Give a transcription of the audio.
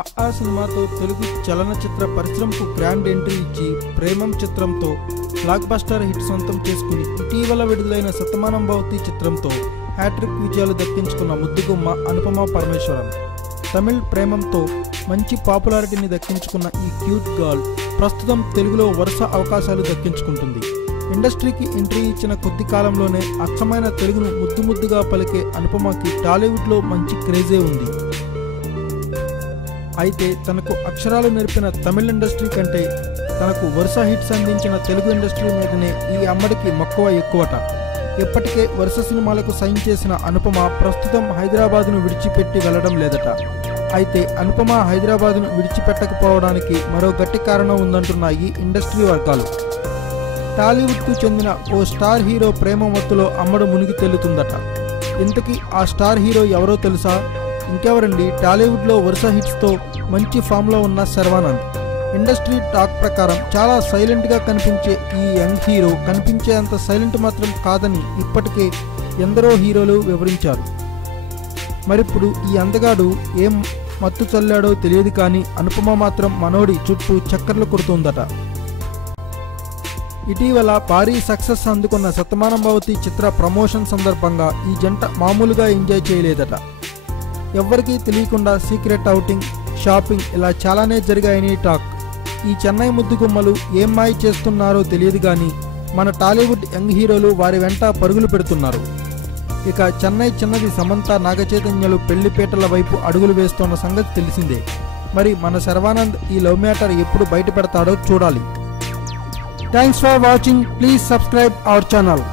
ఆ సినిమాతో తెలుగు చలనచిత్ర పరిశ్రమకు గ్రాండ్ ఎంట్రీ ఇచ్చి ప్రేమం చిత్రంతో బ్లాక్ బస్టర్ హిట్ సొంతం చేసుకుని ఇటీవల విడుదలైన శతమానం భవతి చిత్రంతో హ్యాట్రిక్ విజయాలు దక్కించుకున్న ముద్దుగుమ్మ అనుపమ పరమేశ్వరన్. తమిళ్ ప్రేమంతో మంచి పాపులారిటీని దక్కించుకున్న ఈ క్యూట్ గర్ల్ ప్రస్తుతం తెలుగులో వరుస అవకాశాలు దక్కించుకుంటుంది. ఇండస్ట్రీకి ఎంట్రీ ఇచ్చిన కొద్ది కాలంలోనే అచ్చమైన తెలుగును ముద్దుగా పలికే అనుపమకి టాలీవుడ్లో మంచి క్రేజే ఉంది. అయితే తనకు అక్షరాలు నేర్పిన తమిళ ఇండస్ట్రీ కంటే తనకు వరుస హిట్స్ అందించిన తెలుగు ఇండస్ట్రీ మీదనే ఈ అమ్మడికి మక్కువ ఎక్కువట. ఇప్పటికే వరుస సినిమాలకు సైన్ చేసిన అనుపమ ప్రస్తుతం హైదరాబాద్ను విడిచిపెట్టి వెళ్లడం లేదట. అయితే అనుపమ హైదరాబాద్ను విడిచిపెట్టకపోవడానికి మరో గట్టి కారణం ఉందంటున్నాయి ఇండస్ట్రీ వర్గాలు. టాలీవుడ్కు చెందిన ఓ స్టార్ హీరో ప్రేమ మత్తులో అమ్మడు మునిగి తేలుతుందట. ఇంతకీ ఆ స్టార్ హీరో ఎవరో తెలుసా? ఇంకెవరండి, టాలీవుడ్లో వరుస హిట్స్తో మంచి ఫామ్లో ఉన్న శర్వానంద్. ఇండస్ట్రీ టాక్ ప్రకారం చాలా సైలెంట్గా కనిపించే ఈ యంగ్ హీరో కనిపించే అంత సైలెంట్ మాత్రం కాదని ఇప్పటికే ఎందరో హీరోలు వివరించారు. మరిప్పుడు ఈ అందగాడు ఏం మత్తు చల్లాడో తెలియదు కానీ అనుపమ మాత్రం మనోడి చుట్టూ చక్కర్లు కొడుతుందట. ఇటీవల భారీ సక్సెస్ అందుకున్న శతమానం భవతి చిత్ర ప్రమోషన్ సందర్భంగా ఈ జంట మామూలుగా ఎంజాయ్ చేయలేదట. ఎవ్వరికీ తెలియకుండా సీక్రెట్ అవుటింగ్, షాపింగ్ ఇలా చాలానే జరిగాయని టాక్. ఈ చెన్నై ముద్దుగుమ్మలు ఏం మాయ చేస్తున్నారో తెలియదు కానీ మన టాలీవుడ్ యంగ్ హీరోలు వారి వెంట పరుగులు పెడుతున్నారు. ఇక చెన్నై చిన్నది సమంత, నాగచైతన్యలు పెళ్లిపేటల వైపు అడుగులు వేస్తున్న సంగతి తెలిసిందే. మరి మన శర్వానంద్ ఈ లవ్ మ్యాటర్ ఎప్పుడు బయట పెడతాడో చూడాలి. Thanks for watching. Please subscribe our channel.